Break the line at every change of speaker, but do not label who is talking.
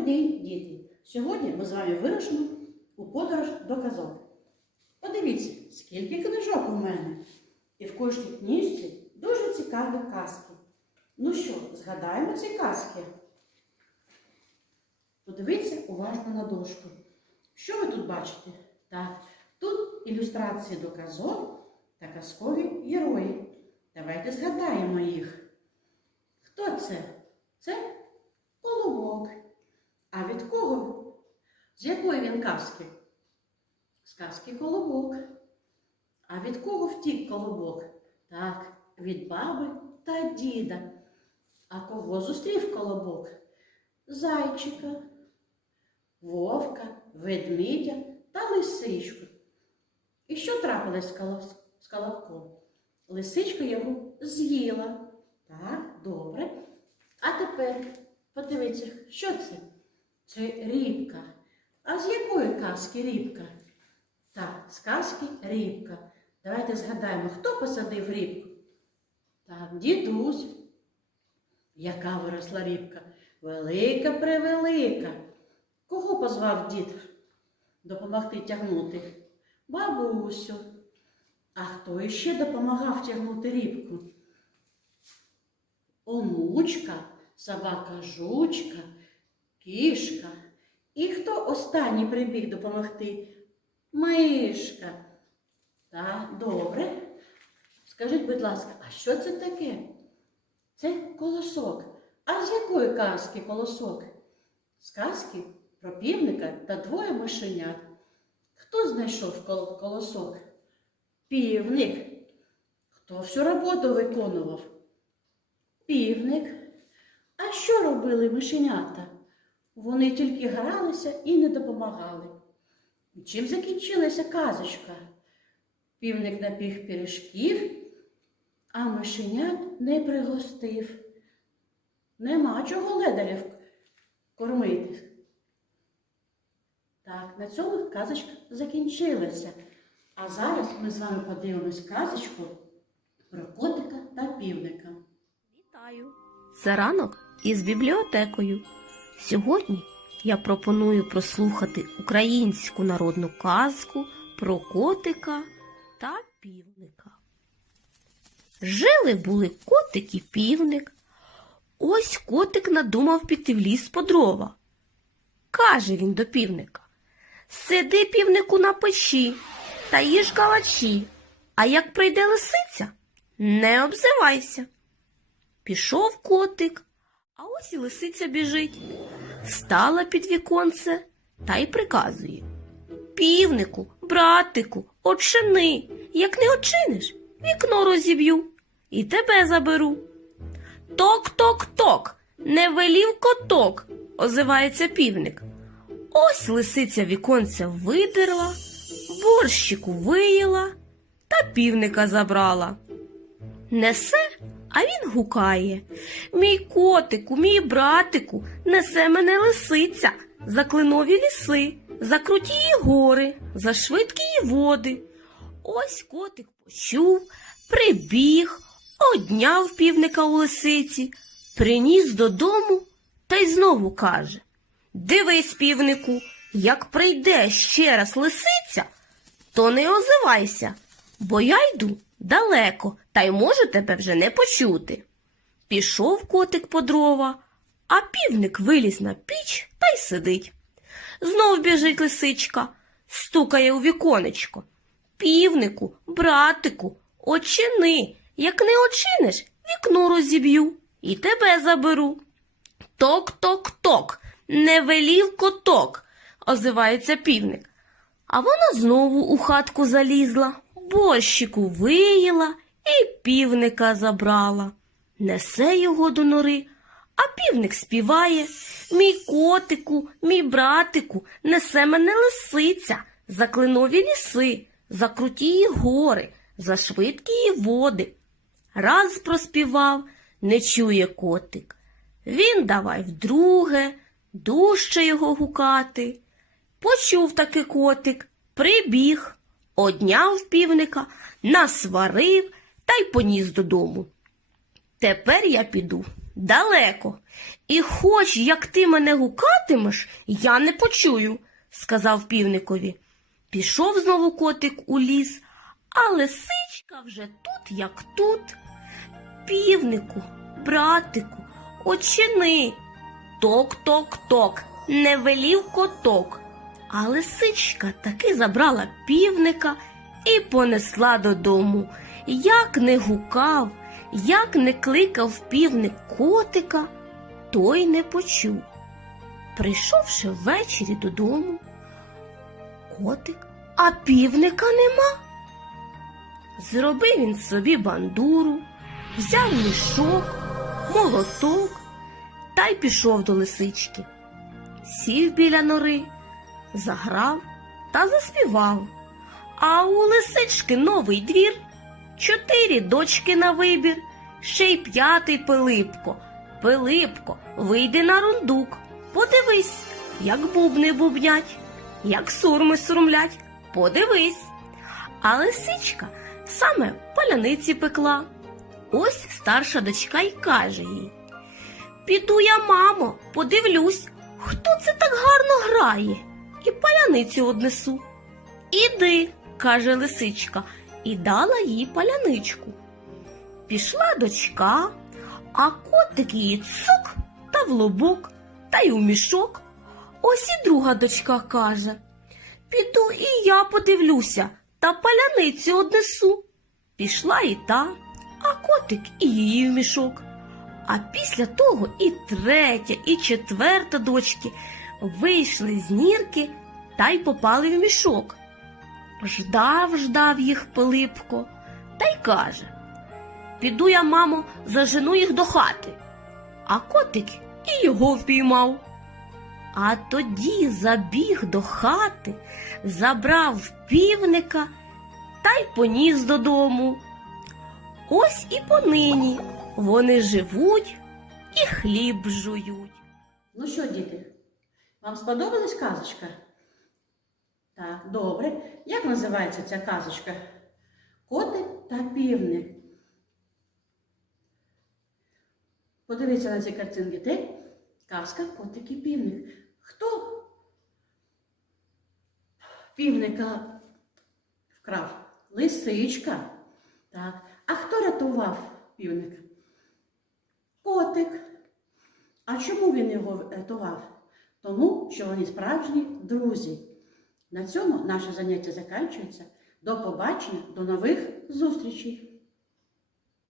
Добрий день, діти! Сьогодні ми з вами вирушимо у подорож до казок. Подивіться, скільки книжок у мене. І в кожній книжці дуже цікаві казки. Ну що, згадаємо ці казки? Подивіться уважно на дошку. Що ви тут бачите? Так, тут ілюстрації до казок та казкові герої. Давайте згадаємо їх. Хто це? Це колобок. Від кого? З якої він казки? З казки колобок. А від кого втік колобок? Так, від баби та діда. А кого зустрів колобок? Зайчика, вовка, ведмідя та лисичку. І що трапилось з колобком? Лисичка його з'їла. Так, добре. А тепер подивіться, що це? Це рібка. А з якої казки рібка? Так, з казки рібка. Давайте згадаємо, хто посадив рібку? Так, дідусь. Яка виросла рібка? Велика превелика. Кого позвав дід допомогти тягнути? Бабусю. А хто іще допомагав тягнути рібку? Онучка, собака жучка, кішка. І хто останній прибіг допомогти? Мишка. Так, добре. Скажіть, будь ласка, а що це таке? Це колосок. А з якої казки колосок? З казки про півника та двоє мишенят. Хто знайшов кол- колосок? Півник. Хто всю роботу виконував? Півник. А що робили мишенята? Вони тільки гралися і не допомагали. Чим закінчилася казочка? Півник напіг пиріжків, а мишенят не пригостив. Нема чого ледарів кормити. Так, на цьому казочка закінчилася. А зараз ми з вами подивимось казочку про котика та півника.
Вітаю! Це ранок із бібліотекою. Сьогодні я пропоную прослухати українську народну казку про котика та півника. Жили були котик і півник. Ось котик надумав піти в ліс по дрова. Каже він до півника: Сиди, півнику, на печі та їж калачі, а як прийде лисиця, не обзивайся. Пішов котик, а ось і лисиця біжить. Стала під віконце та й приказує. Півнику, братику, очини, як не очиниш, вікно розіб'ю і тебе заберу. Ток-ток-ток, не велів коток, озивається півник. Ось лисиця віконця видерла, борщику виїла та півника забрала. Несе, а він гукає. Мій котику, мій братику, несе мене лисиця за клинові ліси, за крутії гори, за швидкі води. Ось котик почув, прибіг, одняв півника у лисиці, приніс додому та й знову каже Дивись, півнику, як прийде ще раз лисиця, то не озивайся, бо я йду далеко та й можу тебе вже не почути. Пішов котик по дрова, а півник виліз на піч та й сидить. Знов біжить лисичка, стукає у віконечко. Півнику, братику, очини, як не очиниш, вікно розіб'ю і тебе заберу. Ток-ток-ток, не велів коток, озивається півник. А вона знову у хатку залізла, борщику виїла і півника забрала. Несе його до нори, а півник співає Мій котику, мій братику, несе мене лисиця за клинові ліси, за крутії гори, за швидкі води. Раз проспівав, не чує котик. Він давай вдруге, дужче його гукати. Почув таки котик, прибіг, одняв півника, насварив та й поніс додому. Тепер я піду далеко. І хоч як ти мене гукатимеш, я не почую, сказав півникові. Пішов знову котик у ліс, а лисичка вже тут, як тут. Півнику, братику, очини. Ток-ток-ток, не велів коток. А лисичка таки забрала півника і понесла додому. Як не гукав, як не кликав півник котика, той не почув. Прийшовши ввечері додому, котик, а півника нема. Зробив він собі бандуру, взяв мішок, молоток та й пішов до лисички. Сів біля нори, заграв та заспівав. А у лисички новий двір, чотири дочки на вибір, ще й п'ятий Пилипко. Пилипко, вийди на рундук, подивись, як бубни бубнять, як сурми сурмлять, подивись. А лисичка саме паляниці пекла. Ось старша дочка й каже їй. Піду я, мамо, подивлюсь, хто це так гарно грає, і паляницю однесу. Іди, каже лисичка, і дала їй паляничку. Пішла дочка, а котик її цук та в лобок, та й у мішок. Ось і друга дочка каже Піду і я подивлюся та паляницю однесу. Пішла і та, а котик і її в мішок. А після того і третя, і четверта дочки вийшли з нірки та й попали в мішок. Ждав, ждав їх Пилипко та й каже Піду я, мамо, зажену їх до хати. А котик і його впіймав. А тоді забіг до хати, забрав півника та й поніс додому. Ось і понині вони живуть і хліб жують.
Ну що, діти, вам сподобалась казочка? Так, добре. Як називається ця казочка? Котик та півник. Подивіться на ці картинки. Де казка котик і півник. Хто півника вкрав? Лисичка. Так. А хто рятував півника? Котик. А чому він його рятував? Тому, що вони справжні друзі. На цьому наше заняття закінчується. До побачення, до нових зустрічей!